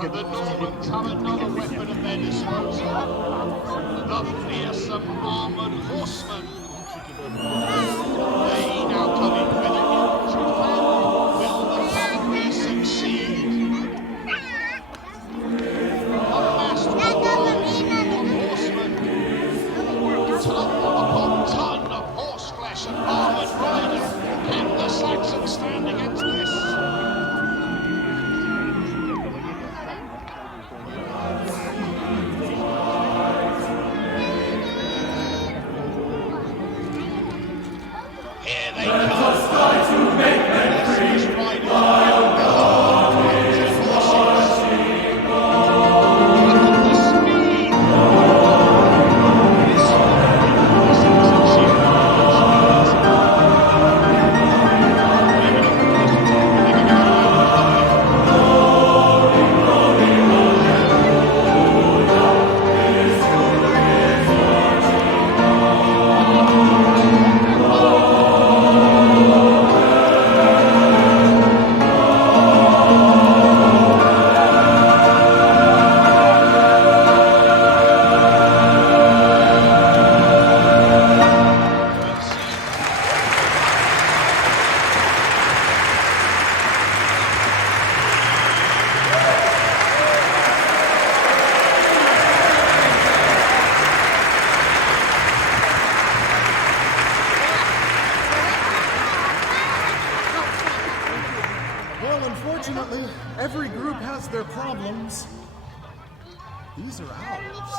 The Normans have another weapon at their disposal. The fearsome armoured horsemen. They now come in with a huge plan. Will the cavalry succeed? Amassed with horsemen. Ton upon ton of horseflesh and armoured riders. Can the Saxons stand against this? Here they come. Well, unfortunately, every group has their problems. These are ours.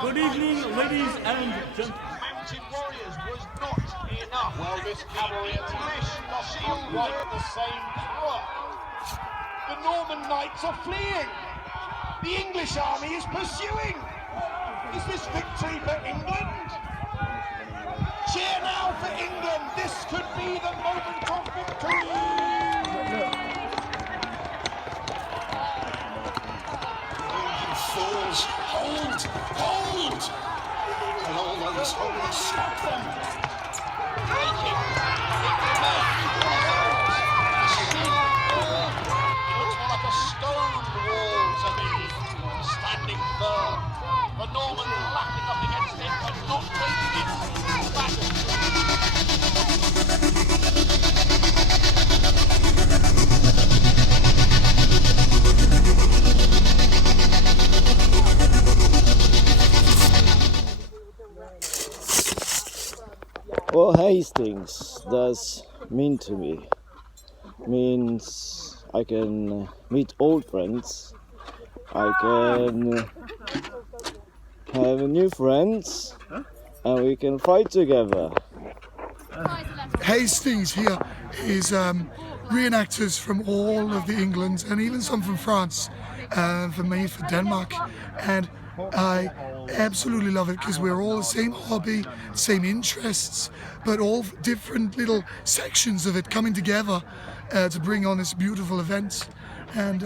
Good evening, ladies and gentlemen. Mounted warriors was not enough. Well, this cavalry attack shield right at the same power. The Norman knights are fleeing. The English army is pursuing. Is this victory for England? Cheer now for England. This could be the moment of victory. Fools, hold, hold! And all those holding, stop them! Breaking! It looks more like a stone wall to me, standing firm. The Normans lapping up against it and not taking it back. What Hastings does mean to me means I can meet old friends, I can have new friends, and we can fight together. Hastings here is reenactors from all of the England and even some from France, for me, for Denmark, and I absolutely love it because we're all the same hobby, same interests, but all different little sections of it coming together to bring on this beautiful event. And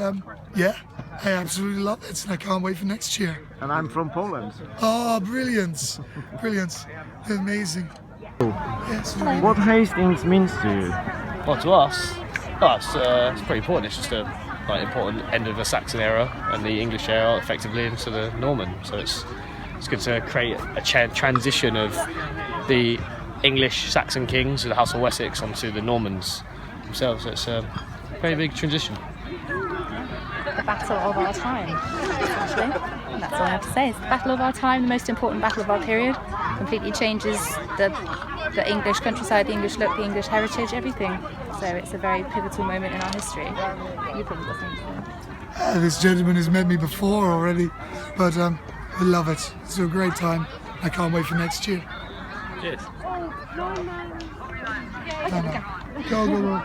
yeah, I absolutely love it, and I can't wait for next year. And I'm from Poland. Oh, brilliant, brilliant, amazing. Yes, What Hastings means to you? Well, to us, it's pretty important. It's just a important end of the Saxon era and the English era effectively into the Norman. So it's good to create a transition of the English Saxon kings of the House of Wessex onto the Normans themselves. So it's a very big transition. The battle of our time, actually. And that's all I have to say. It's the battle of our time, the most important battle of our period. Completely changes the English countryside, the English look, the English heritage, everything. So it's a very pivotal moment in our history. You probably think so. This gentleman has met me before already, but I love it. It's a great time. I can't wait for next year. Cheers. No. Go, go, go.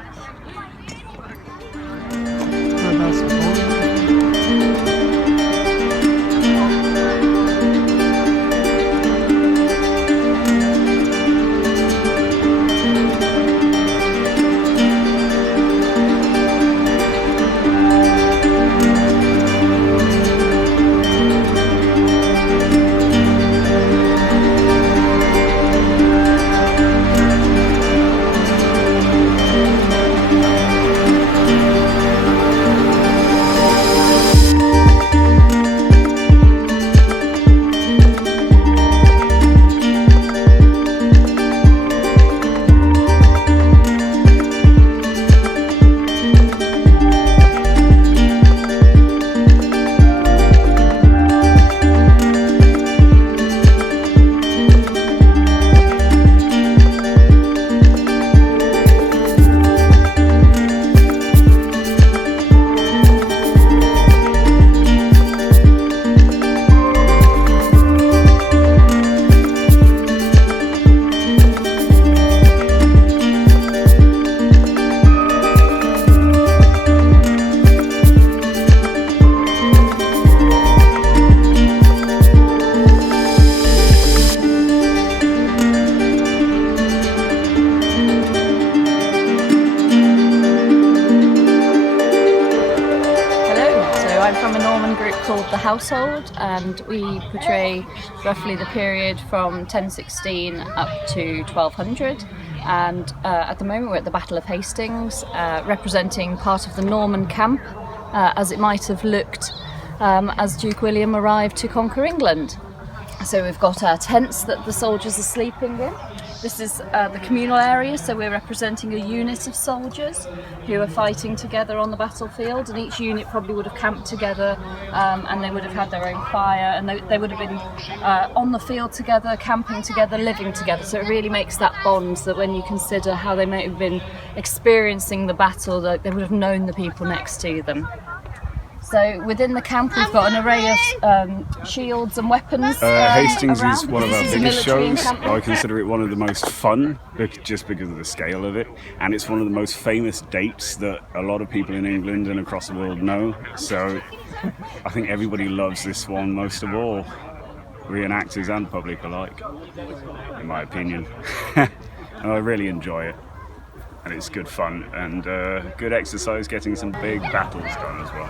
household, and we portray roughly the period from 1016 up to 1200. And at the moment we're at the Battle of Hastings, representing part of the Norman camp, as it might have looked as Duke William arrived to conquer England. So we've got our tents that the soldiers are sleeping in. This is the communal area, so we're representing a unit of soldiers who are fighting together on the battlefield, and each unit probably would have camped together, and they would have had their own fire, and they would have been on the field together, camping together, living together. So it really makes that bond, that when you consider how they may have been experiencing the battle, that they would have known the people next to them. So within the camp we've got an array of shields and weapons. Hastings around. is one of our This is a biggest military shows. encampment. I consider it one of the most fun, just because of the scale of it, and it's one of the most famous dates that a lot of people in England and across the world know. So I think everybody loves this one most of all, reenactors and public alike, in my opinion. And I really enjoy it. And it's good fun and good exercise, getting some big battles done as well.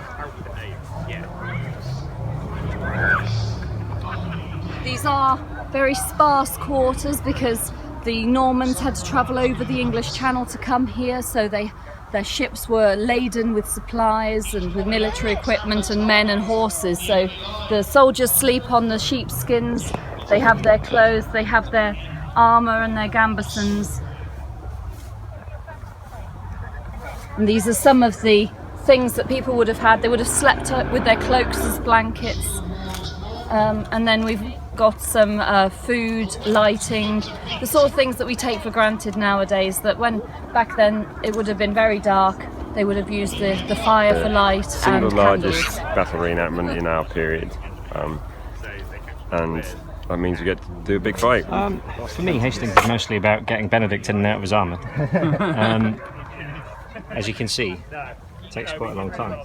These are very sparse quarters because the Normans had to travel over the English Channel to come here, so their ships were laden with supplies and with military equipment and men and horses. So the soldiers sleep on the sheepskins, they have their clothes, they have their armour and their gambesons. And these are some of the things that people would have had. They would have slept with their cloaks as blankets. And then we've got some food, lighting, the sort of things that we take for granted nowadays, that when back then it would have been very dark, they would have used the fire for light and single largest candles. battle reenactment in our period. And that means we get to do a big fight. For me, Hastings is mostly about getting Benedict in and out of his armour. As you can see, it takes quite a long time.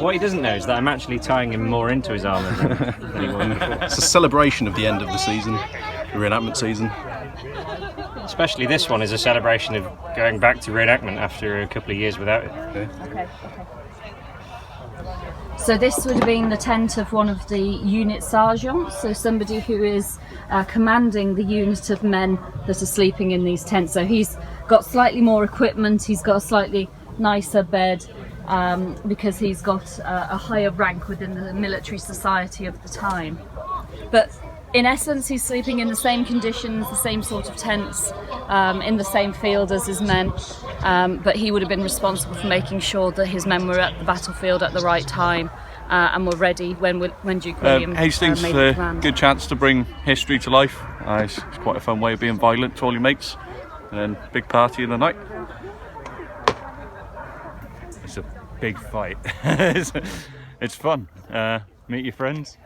What he doesn't know is that I'm actually tying him more into his armour than anyone before. It's a celebration of the end of the season, the reenactment season. Especially this one is a celebration of going back to reenactment after a couple of years without it. Okay. So this would have been the tent of one of the unit sergeants, so somebody who is commanding the unit of men that are sleeping in these tents. So he's got slightly more equipment, he's got a slightly nicer bed, because he's got a higher rank within the military society of the time. But in essence, he's sleeping in the same conditions, the same sort of tents, in the same field as his men, but he would have been responsible for making sure that his men were at the battlefield at the right time and were ready when Duke William Hastings, made the command. good chance to bring history to life. It's quite a fun way of being violent to all your mates, and then big party in the night. It's a big fight. It's fun. Meet your friends.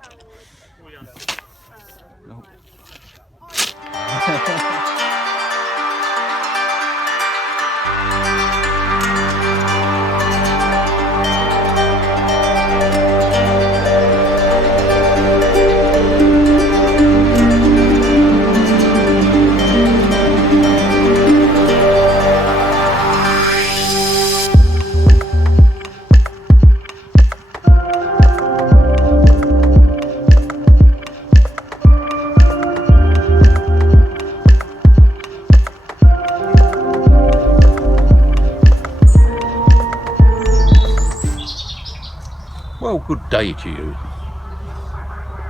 Well, good day to you.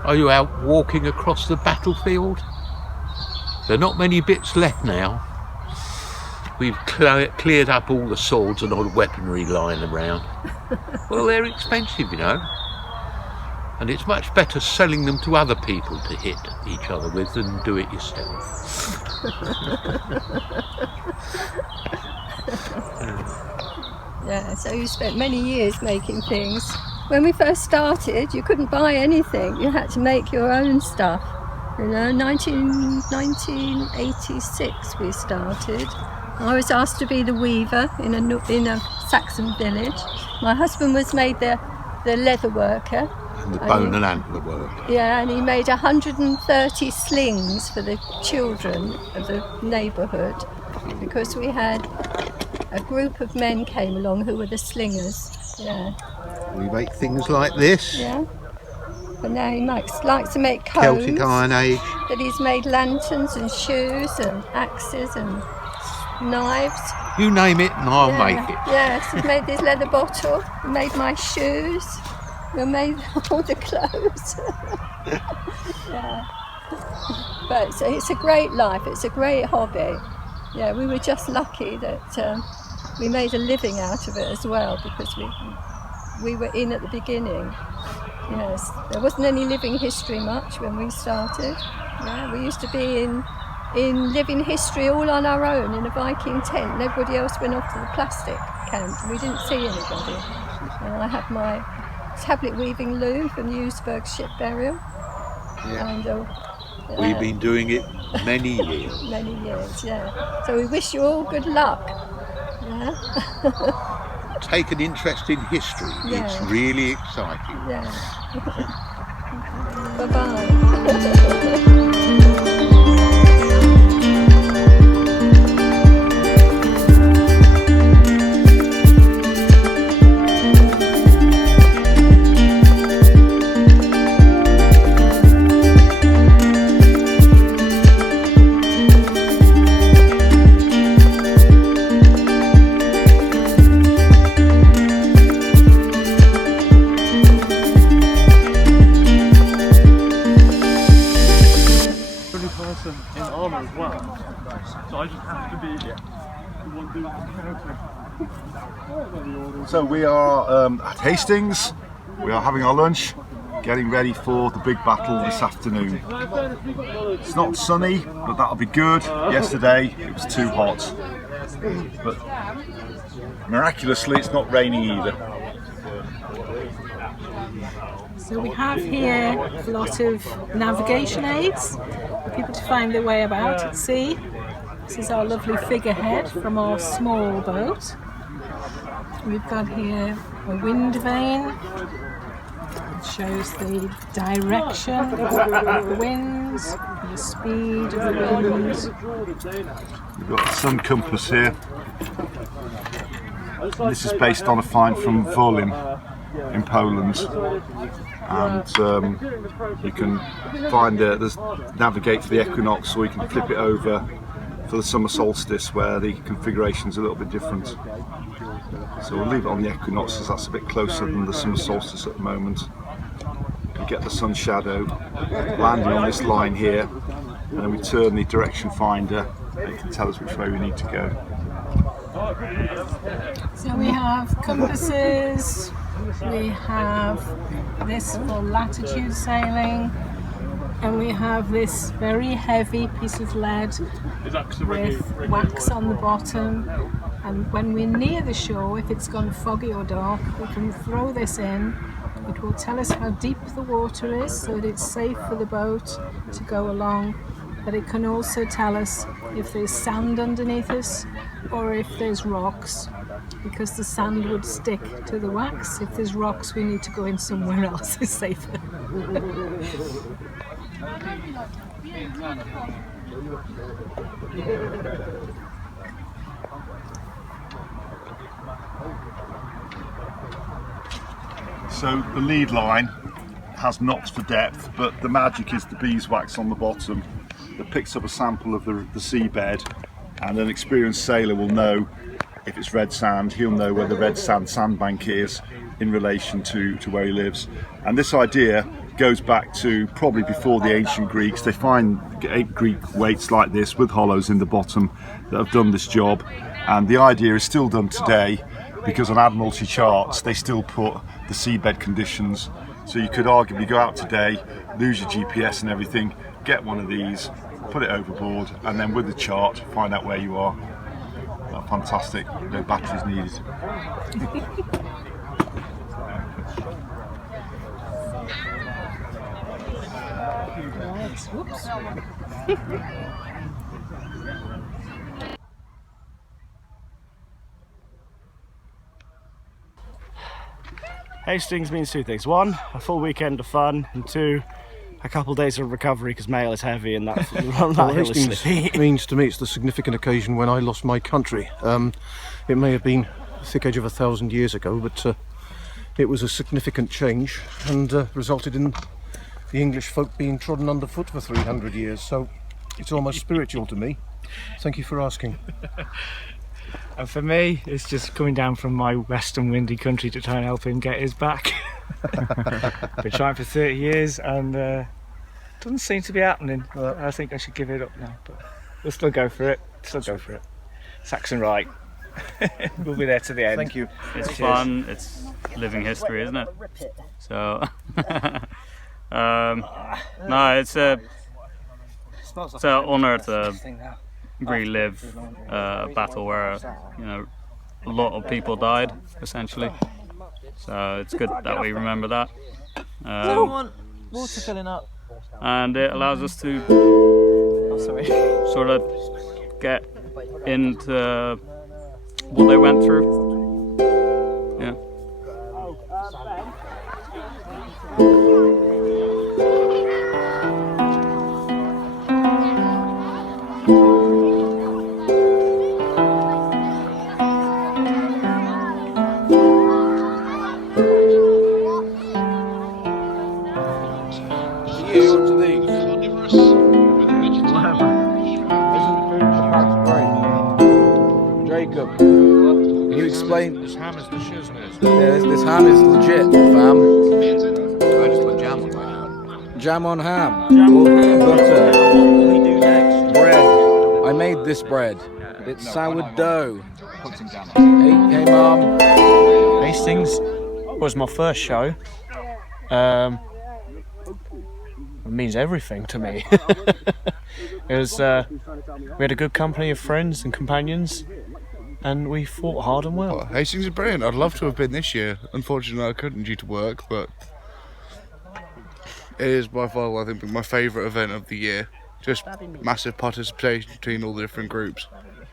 Are you out walking across the battlefield? There are not many bits left now. We've cleared up all the swords and old weaponry lying around. Well, they're expensive, you know. And it's much better selling them to other people to hit each other with than do it yourself. Yeah, so you spent many years making things. When we first started, you couldn't buy anything. You had to make your own stuff. You know, 1986 we started. I was asked to be the weaver in a Saxon village. My husband was made the leather worker. And the bone and antler work. Yeah, and he made 130 slings for the children of the neighbourhood, because we had a group of men came along who were the slingers. Yeah. We make things like this. Yeah. But now he likes to make combs. Celtic Iron Age. But he's made lanterns and shoes and axes and knives. You name it and I'll make it. Yes, he's made this leather bottle, he made my shoes, he made all the clothes. Yeah. But it's a great life, it's a great hobby. Yeah, we were just lucky that we made a living out of it as well, because we were in at the beginning. Yes, there wasn't any living history much when we started. Yeah, we used to be in living history all on our own in a Viking tent, and everybody else went off to the plastic camp and we didn't see anybody. And I had my tablet weaving loom from Newsburg ship burial. Yeah. And, we've been doing it many years. Many years, yeah. So we wish you all good luck. Yeah. Take an interest in history. Yeah. It's really exciting. Yeah. Bye-bye. In armour as well, so I just have to be the one doing the counting. So we are at Hastings, we are having our lunch, getting ready for the big battle this afternoon. It's not sunny, but that'll be good. Yesterday it was too hot, but miraculously it's not raining either. So we have here a lot of navigation aids for people to find their way about at sea. This is our lovely figurehead from our small boat. We've got here a wind vane. It shows the direction of the winds, the speed of the winds. We've got the sun compass here. This is based on a find from Wolim in Poland. And you can find there's navigate for the equinox, or you can flip it over for the summer solstice, where the configuration is a little bit different. So we'll leave it on the equinox, as that's a bit closer than the summer solstice at the moment. You get the sun shadow landing on this line here, and then we turn the direction finder, and it can tell us which way we need to go. So we have compasses. We have this for latitude sailing, and we have this very heavy piece of lead with wax on the bottom, and when we're near the shore, if it's gone foggy or dark, we can throw this in. It will tell us how deep the water is so that it's safe for the boat to go along, but it can also tell us if there's sand underneath us or if there's rocks, because the sand would stick to the wax. If there's rocks, we need to go in somewhere else, it's safer. So the lead line has knots for depth, but the magic is the beeswax on the bottom that picks up a sample of the seabed, and an experienced sailor will know if it's red sand. He'll know where the red sand sandbank is in relation to where he lives. And this idea goes back to probably before the ancient Greeks. They find 8 Greek weights like this with hollows in the bottom that have done this job, and the idea is still done today, because on Admiralty charts they still put the seabed conditions. So you could arguably go out today, lose your GPS and everything, get one of these, put it overboard, and then with the chart find out where you are. Fantastic, no batteries needed. Whoops. Hastings means 2 things. 1, a full weekend of fun, and 2, a couple of days of recovery because mail is heavy and that, that Well, hill is Hastings slippy. means to me it's the significant occasion when I lost my country. It may have been the thick edge of 1,000 years ago, but it was a significant change and resulted in the English folk being trodden underfoot for 300 years. So it's almost spiritual to me. Thank you for asking. And for me, it's just coming down from my western windy country to try and help him get his back. Been trying for 30 years and doesn't seem to be happening. I think I should give it up now, but we'll still go for it. Saxon right. We'll be there to the end. Thank you. It's fun, it's living history, isn't it? So, no, it's an honour to relive a battle where, a lot of people died, essentially. So it's good that we remember that. Water filling up. And it allows us to sort of get into what they went through. Yeah. Jacob, can you explain? This ham is the shizness. Yeah, this ham is legit, fam. I just put jam on my ham. Jam on ham. Butter. What we do next? Bread. I made this bread. It's sourdough. Hey, Mum. Hastings was my first show. It means everything to me. It was, we had a good company of friends and companions, and we fought hard and well. Hastings is brilliant. I'd love to have been this year. Unfortunately, I couldn't due to work, but it is by far, I think, my favourite event of the year. Just massive participation between all the different groups,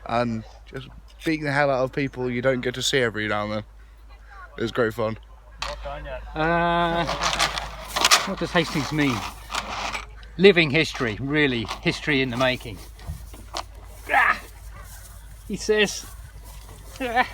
and just beating the hell out of people you don't get to see every now and then. It was great fun. What does Hastings mean? Living history, really, history in the making. He says, hey.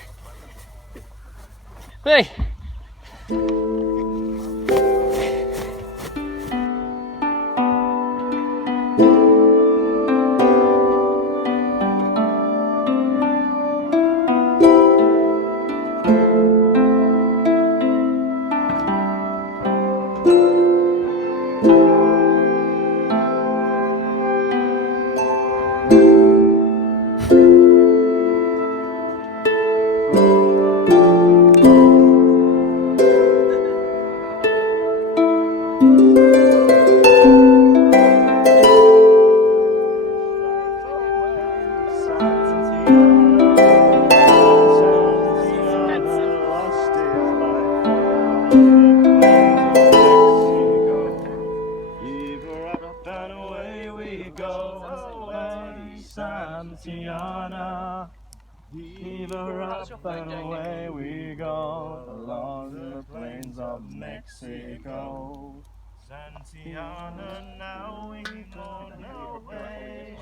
Santiana, heave her up and away we go along the plains of Mexico. Santiana, now we go away.